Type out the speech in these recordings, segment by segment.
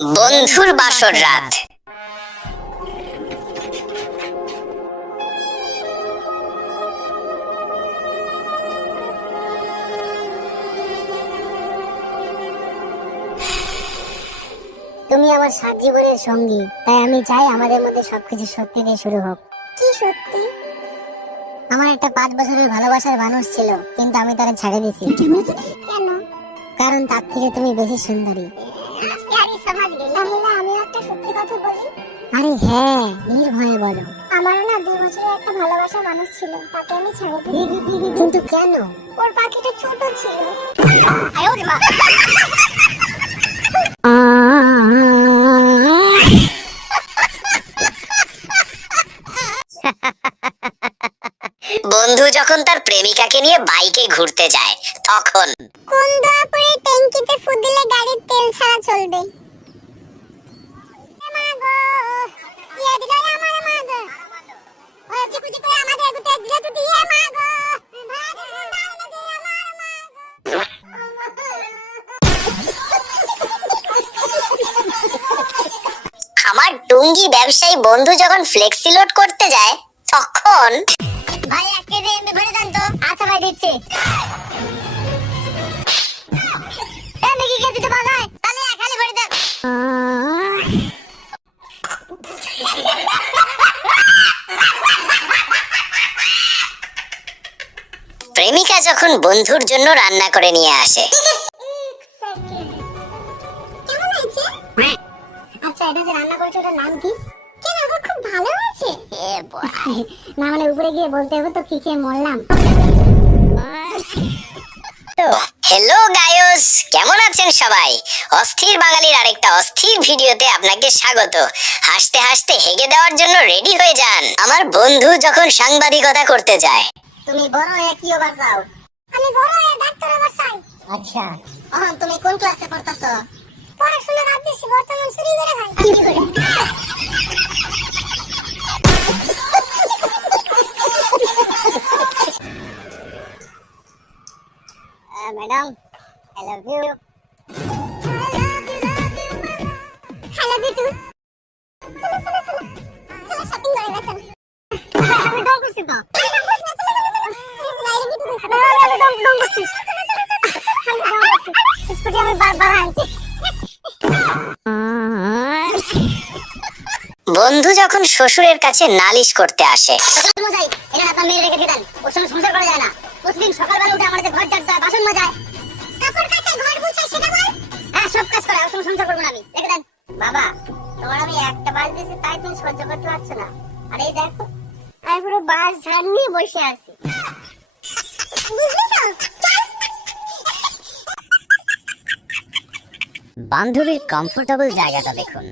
বন্ধুর বাসর রাত। তুমি আমার সাত জীবনের সঙ্গী তাই আমি চাই আমাদের মধ্যে সবকিছু সত্যি দিয়ে শুরু হোক। কি সত্যি? আমার একটা পাঁচ বছরের ভালোবাসার মানুষ ছিল কিন্তু আমি তারা ছেড়ে দিছি কেন? কারণ তার থেকে তুমি বেশি সুন্দরী। আমি একটা সত্যি কথা বলি। আরে হ্যাঁ নির্ভয়ে বলো। আমারও না দুই বছরের একটা ভালোবাসা মানুষ ছিল তাকে আমি ছেড়ে দিই। কিন্তু কেন? ওর পাখিটা ছোট ছিল। বন্ধু যখন তার প্রেমিকাকে নিয়ে বাইকে ঘুরতে যায় তখন কোন দোয়া পরে ট্যাঙ্কিতে ফু দিলে গাড়ির তেল ছাড়া চলবে? আমার টুঙ্গি ব্যবসায়ী বন্ধু যখন ফ্লেক্সি লোড করতে যায় তখন ভাই এক কেজি এমনি ভরে দেন তো। আচ্ছা ভাই দিচ্ছি। এমনি কি কেজি তো বানায় তাহলে এক হালি ভরে দেন। প্রেমিকা যখন বন্ধুর জন্য রান্না করে নিয়ে আসে। আচ্ছা এটা যে রান্না করেছ এটার নাম কি? কেন আমার খুব ভালো হয়েছে। না মানে উপরে গিয়ে বলতে হবে তো কি খেয়ে মরলাম। হ্যালো গায়স। কেমন আছেন সবাই? অস্থির বাঙালির আরেকটা অস্থির ভিডিওতে আপনাকে স্বাগত। হাসতে হাসতে হেগে দেওয়ার জন্য রেডি হয়ে যান। আমার বন্ধু যখন সাংবাদিকতা করতে যায়। তুমি বড় হয়ে কি চাও আমি বড় হয়ে ডাক্তার হবার চাই। আচ্ছা। অহন তুমি কোন ক্লাসে পড়তাছো? পড়াশোনা বাদ দিছি বর্তমান চুরি করে খাই madam. I love you I love you too চলো চলো চলো। চলো শপিং করে গেছেন আমি ডং করছি তো। আমি ডং ডং করছি স্কুটি আমি বারবার আনছি। বন্ধু যখন শ্বশুরের কাছে নালিশ করতে আসে শ্বশুর মশাই এটা আপনার মেয়ে রেখে দিলেন ওর সঙ্গে সংসার করা যায় না। প্রতিদিন সকালবেলা উঠে আমাদের ঘর ঝাড়তে হয় বাসন মাজায়। কাপড় কাচে ঘর মুছায় সেটা বল। হ্যাঁ সব কাজ করে ওর সংসার করব না আমি। রেখে দেন। বাবা তোমার আমি একটা বাস দিয়েছি তাই তুমি সহ্য করতে পারছ না। আর এই দেখো আমি পুরো বাস ঝাড় নিয়ে বসে আছি। বান্ধবীর কমফোর্টেবল জায়গাটা দেখুন।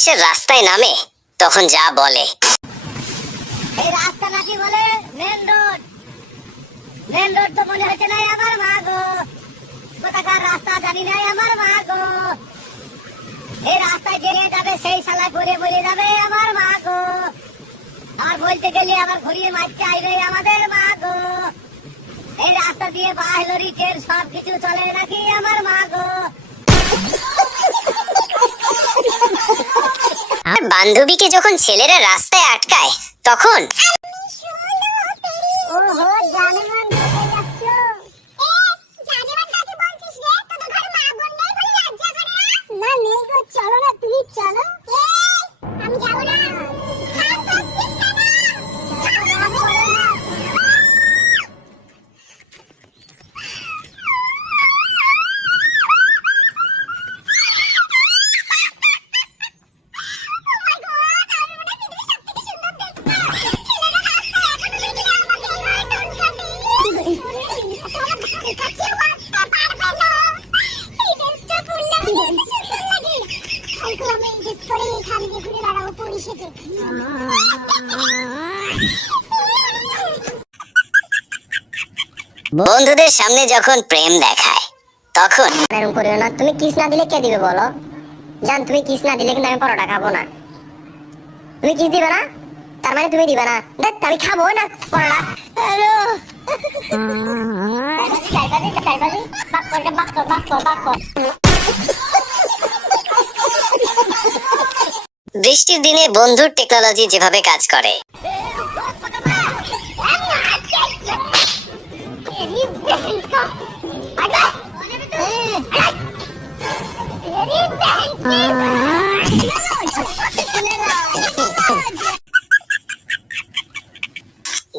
যখন রাস্তায় নামে, তখন যা বলে। এই রাস্তা নাকি বলে রোড রোড তো আমার রাস্তা জানি নাই আমার গো এই রাস্তায় সেই ঘুরে বলে যাবে আমার গো বলতে গেলে আবার ঘুরিয়ে আমাদের এই রাস্তা দিয়ে চলে নাকি আমার মা গো আর বান্ধবীকে যখন ছেলেরা রাস্তায় আটকায় তখন বন্ধুদের সামনে যখন প্রেম দেখায়, তখন এরকম না। তুমি কিস না দিলে কে দিবে বলো? জান, তুমি কিস না দিলে কিন্তু আমি পরোটা খাব না। তুমি কিস দিবে না? তার মানে তুমি দিবে না। দেখ, আমি খাব না পরোটা। হ্যালো বৃষ্টির দিনে বন্ধুর টেকনোলজি যেভাবে কাজ করে।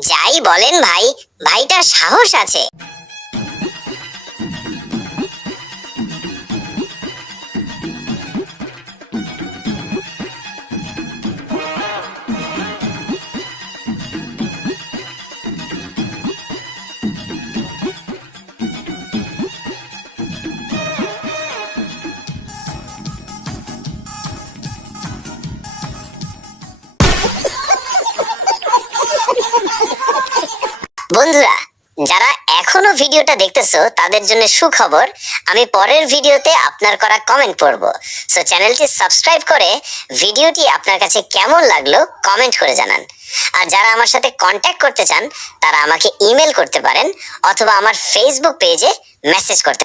যাই বলেন ভাই ভাইটার সাহস আছে। বন্ধুরা, যারা এখনও ভিডিওটা দেখতেছো, তাদের জন্য সুখবর, আমি পরের ভিডিওতে আপনার করা কমেন্ট পড়ব। সো চ্যানেলটি সাবস্ক্রাইব করে ভিডিওটি আপনার কাছে কেমন লাগল কমেন্ট করে জানান। আর যারা আমার সাথে কন্ট্যাক্ট করতে চান, তারা আমাকে ইমেল করতে পারেন, অথবা আমার ফেসবুক পেজে মেসেজ করতে